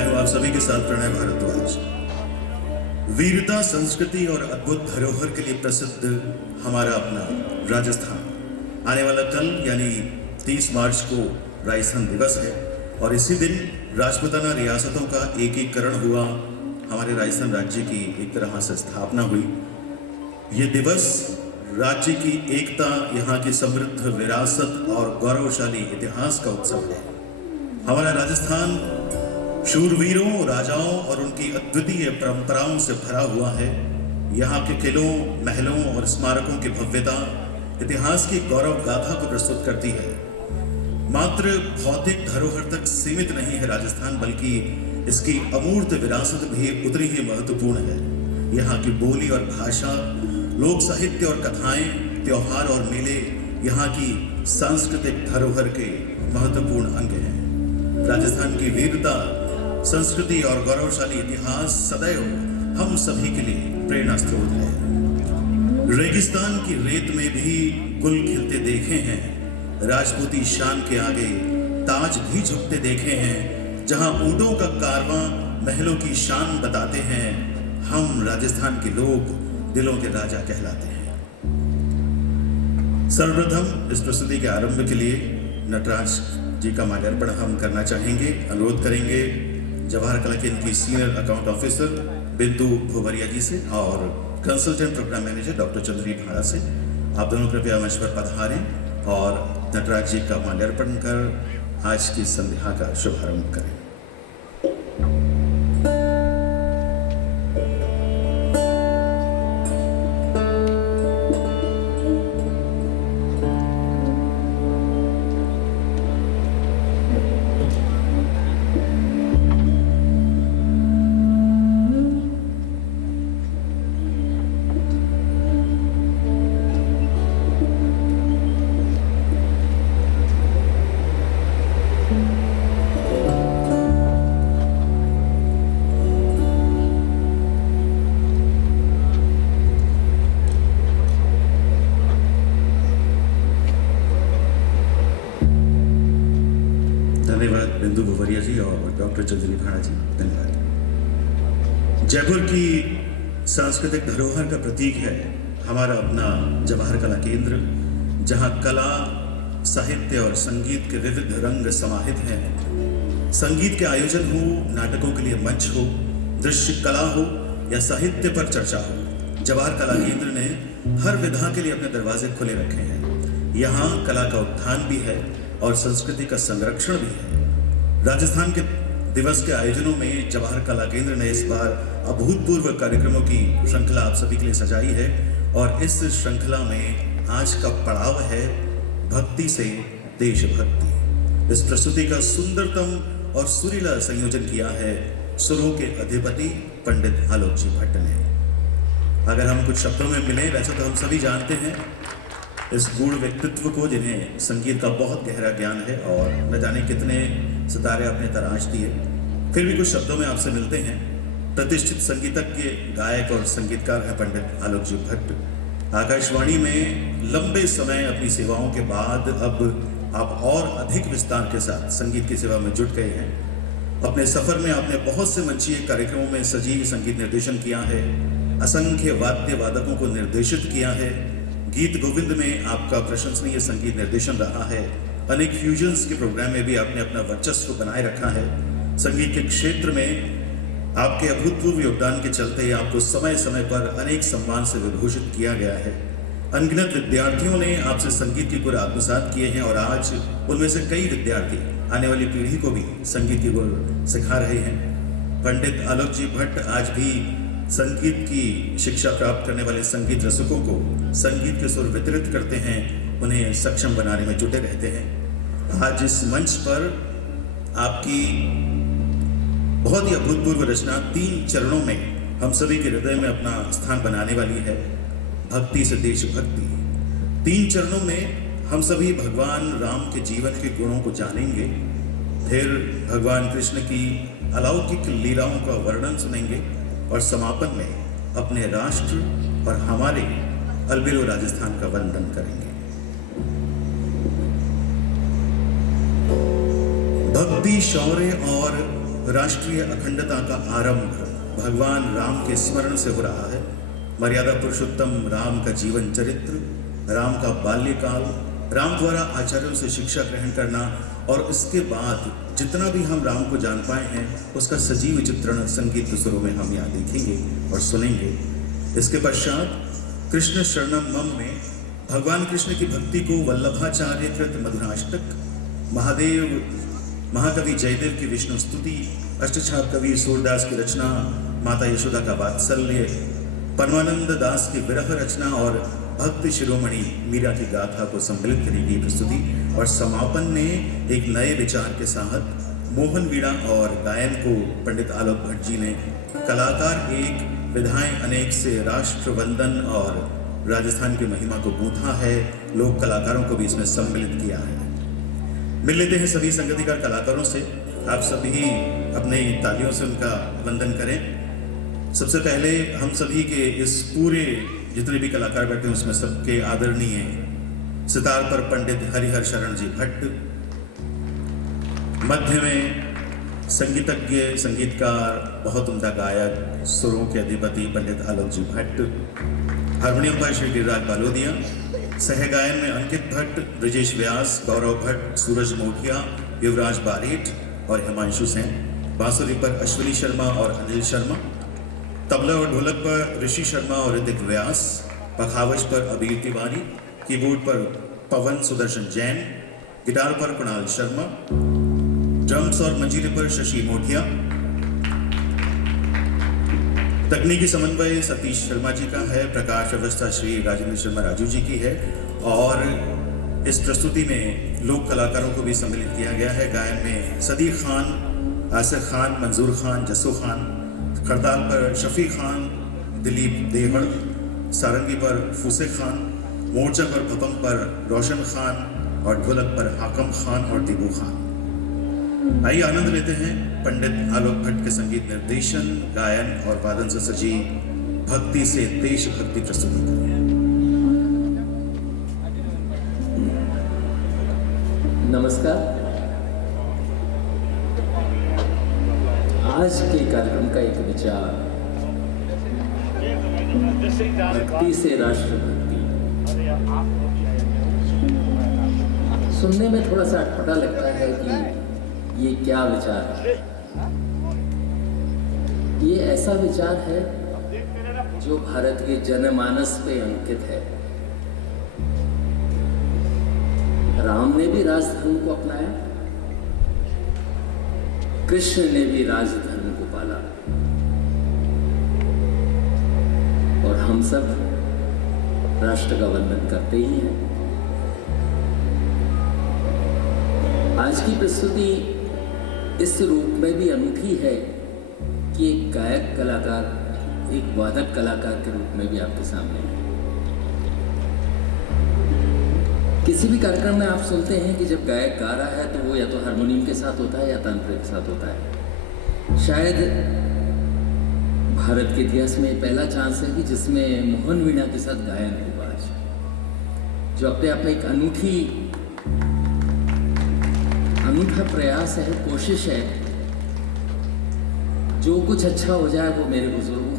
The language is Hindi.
मैं हूं आप सभी के साथ प्रणय भारद्वाज। वीरता, संस्कृति और अद्भुत धरोहर के लिए प्रसिद्ध हमारा अपना राजस्थान आने वाला कल यानी 30 मार्च को राजस्थान दिवस है और इसी दिन राजपूताना रियासतों का एकीकरण हुआ। हमारे राजस्थान राज्य की एक तरह से स्थापना हुई। ये दिवस राज्य की एकता, यहाँ की समृद्ध विरासत और गौरवशाली इतिहास का उत्सव है। हमारा राजस्थान शूरवीरों, राजाओं और उनकी अद्वितीय परंपराओं से भरा हुआ है। यहाँ के किलों, महलों और स्मारकों की भव्यता इतिहास की गौरव गाथा को प्रस्तुत करती है। मात्र भौतिक धरोहर तक सीमित नहीं है राजस्थान, बल्कि इसकी अमूर्त विरासत भी उतनी ही महत्वपूर्ण है। यहाँ की बोली और भाषा, लोक साहित्य और कथाएं, त्योहार और मेले यहाँ की सांस्कृतिक धरोहर के महत्वपूर्ण अंग हैं। राजस्थान की वीरता, संस्कृति और गौरवशाली इतिहास सदैव हम सभी के लिए प्रेरणा स्रोत है। रेगिस्तान की रेत में भी गुल खिलते देखे हैं, राजपूती शान के आगे ताज भी झुकते देखे हैं। जहां ऊंटों का कारवां महलों की शान बताते हैं, हम राजस्थान के लोग दिलों के राजा कहलाते हैं। सर्वप्रथम इस प्रस्तुति के आरंभ के लिए नटराज जी का माल्यार्पण हम करना चाहेंगे। अनुरोध करेंगे जवाहर कला केंद्र की सीनियर अकाउंट ऑफिसर बिंदु भुवरिया जी से और कंसल्टेंट प्रोग्राम मैनेजर डॉक्टर चंद्री भाड़ा से। आप दोनों कृपया मंच पर पधारें और नटराज जी का माल्यार्पण कर आज की संध्या का शुभारंभ करें। धन्यवाद बिंदु भुवरिया जी और डॉक्टर चंद्री भाड़ा जी, धन्यवाद। जयपुर की सांस्कृतिक धरोहर का प्रतीक है हमारा अपना जवाहर कला केंद्र, जहां कला, साहित्य और संगीत के विविध रंग समाहित हैं। संगीत के आयोजन हो, नाटकों के लिए मंच हो, दृश्य कला हो या साहित्य पर चर्चा हो, जवाहर कला केंद्र ने हर विधा के लिए अपने दरवाजे खुले रखे हैं। यहाँ कला का उत्थान भी है और संस्कृति का संरक्षण भी है। राजस्थान के दिवस के आयोजनों में जवाहर कला केंद्र ने इस बार अभूतपूर्व कार्यक्रमों की श्रृंखला आप सभी के लिए सजाई है और इस श्रृंखला में आज का पड़ाव है भक्ति से देशभक्ति। इस प्रस्तुति का सुंदरतम और सुरीला संयोजन किया है सुरों के अधिपति पंडित आलोक जी भट्ट ने। अगर हम कुछ शब्दों में मिले, वैसे तो हम सभी जानते हैं इस गूढ़ व्यक्तित्व को, जिन्हें संगीत का बहुत गहरा ज्ञान है और न जाने कितने सितारे आपने तराश दिए, फिर भी कुछ शब्दों में आपसे मिलते हैं। प्रतिष्ठित संगीतज्ञ, गायक और संगीतकार हैं पंडित आलोक जी भट्ट। आकाशवाणी में लंबे समय अपनी सेवाओं के बाद अब आप और अधिक विस्तार के साथ संगीत की सेवा में जुट गए हैं। अपने सफर में आपने बहुत से मंचीय कार्यक्रमों में सजीव संगीत निर्देशन किया है, असंख्य वाद्य वादकों को निर्देशित किया है, गीत गोविंद में आपका प्रशंसनीय संगीत निर्देशन रहा है, अनेक फ्यूजन्स के प्रोग्राम में भी आपने अपना वर्चस्व बनाए रखा है। संगीत के क्षेत्र में आपके अभूतपूर्व योगदान के चलते आपको समय समय पर अनेक सम्मान से विभूषित किया गया है। अनगिनत विद्यार्थियों ने आपसे संगीत के गुर आत्मसात किए हैं और आज उनमें से कई विद्यार्थी आने वाली पीढ़ी को भी संगीत के गुर सिखा रहे हैं। पंडित आलोक जी भट्ट आज भी संगीत की शिक्षा प्राप्त करने वाले संगीत रसिकों को संगीत के सुर वितरित करते हैं, उन्हें सक्षम बनाने में जुटे रहते हैं। आज इस मंच पर आपकी बहुत ही अभूतपूर्व रचना 3 चरणों में हम सभी के हृदय में अपना स्थान बनाने वाली है, भक्ति से देशभक्ति। 3 चरणों में हम सभी भगवान राम के जीवन के गुणों को जानेंगे, फिर भगवान कृष्ण की अलौकिक लीलाओं का वर्णन सुनेंगे और समापन में अपने राष्ट्र और हमारे अलबेलो राजस्थान का वर्णन करेंगे। भक्ति, शौर्य और राष्ट्रीय अखंडता का आरंभ भगवान राम के स्मरण से हो रहा है। मर्यादा पुरुषोत्तम राम का जीवन चरित्र, राम का बाल्यकाल, राम द्वारा आचार्यों से शिक्षा ग्रहण करना और उसके बाद जितना भी हम राम को जान पाए हैं उसका सजीव चित्रण संगीत सुरों में हम यहाँ देखेंगे और सुनेंगे। इसके पश्चात कृष्ण शरणम मम में भगवान कृष्ण की भक्ति को वल्लभाचार्य कृत मधुराष्टक, महाकवि जयदेव की विष्णु स्तुति, अष्टछाप कवि सूरदास की रचना माता यशोदा का वात्सल्य, परमानंद दास की विरह रचना और भक्ति शिरोमणि मीरा की गाथा को सम्मिलित करेगी प्रस्तुति। और समापन में एक नए विचार के साथ मोहन वीणा और गायन को पंडित आलोक भट्ट जी ने कलाकार एक विधाएं अनेक से राष्ट्र वंदन और राजस्थान की महिमा को गूंथा है, लोक कलाकारों को भी इसमें सम्मिलित किया है। मिल लेते हैं सभी संगीतकार कलाकारों से, आप सभी अपने तालियों से उनका वंदन करें। सबसे पहले हम सभी के इस पूरे जितने भी कलाकार बैठे हैं उसमें सबके आदरणीय सितार पर पंडित हरिहर शरण जी भट्ट, मध्य में संगीतज्ञ संगीतकार बहुत उम्दा गायक सुरों के अधिपति पंडित आलोक जी भट्ट, हारमोनियम पर श्री गिरिराज बालोदिया, सहगायन में अंकित भट्ट, ब्रजेश व्यास, गौरव भट्ट, सूरज मोठिया, युवराज बारेठ और हिमांशु सेन, बांसुरी पर अश्विनी शर्मा और अनिल शर्मा, तबला और ढोलक पर ऋषि शर्मा और ऋतिक व्यास, पखावज पर अबीर तिवारी, कीबोर्ड पर पवन सुदर्शन जैन, गिटार पर कुणाल शर्मा, ड्रम्स और मंजीरे पर शशि मोठिया, तकनीकी समन्वय सतीश शर्मा जी का है, प्रकाश व्यवस्था श्री राजेंद्र शर्मा राजू जी की है। और इस प्रस्तुति में लोक कलाकारों को भी सम्मिलित किया गया है। गायन में सदीक खान, आसिफ खान, मंजूर खान, जसो खान, खड़ताल पर शफी खान, दिलीप देवड़, सारंगी पर फूसे खान, मोर्चा पर भपम पर रोशन खान और ढोलक पर हाकम खान और दिबू खान। आइए आनंद लेते हैं पंडित आलोक भट्ट के संगीत निर्देशन, गायन और वादन से सजी भक्ति से देशभक्ति प्रस्तुति करें। नमस्कार। आज के कार्यक्रम का एक विचार भक्ति से राष्ट्रभक्ति। सुनने में थोड़ा सा अटपटा लगता है कि ये क्या विचार है। ये ऐसा विचार है जो भारत के जनमानस पे अंकित है। राम ने भी राजधर्म को अपनाया, कृष्ण ने भी राजधर्म को पाला और हम सब राष्ट्र का वंदन करते ही हैं। आज की प्रस्तुति इस रूप में भी अनूठी है कि एक गायक कलाकार, एक वादक कलाकार के रूप में भी आपके सामने है। किसी भी कार्यक्रम में आप सुनते हैं कि जब गायक गा रहा है तो वो या तो हारमोनियम के साथ होता है या तानपुरे के साथ होता है। शायद भारत के इतिहास में पहला चांस है कि जिसमें मोहन वीणा के साथ गायन हुआ आज, जो अपने आप में एक अनूठा प्रयास है, कोशिश है। जो कुछ अच्छा हो जाए वो मेरे बुजुर्गों